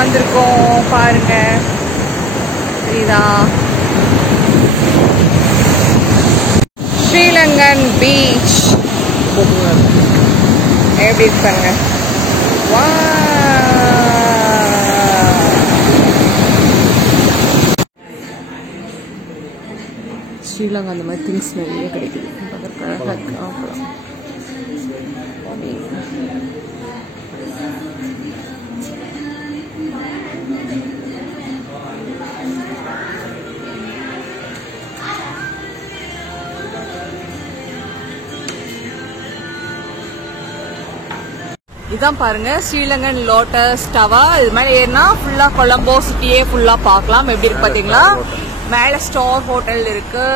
வந்திருக்கோம் பாருங்க. தெரியுதா? ஸ்ரீலங்கன் பீச் எப்படி இருக்காங்க? ஸ்ரீலங்கா அந்த மாதிரி திங்ஸ் நிறைய கிடைக்குது. இதான் பாருங்க ஸ்ரீலங்கன் லோட்டஸ் டவர். இது மேலே ஏறினா ஃபுல்லா கொலம்போ சிட்டியே ஃபுல்லா பார்க்கலாம். எப்படி இருக்கு பாத்தீங்களா? மேல ஸ்டார் ஹோட்டல் இருக்கு.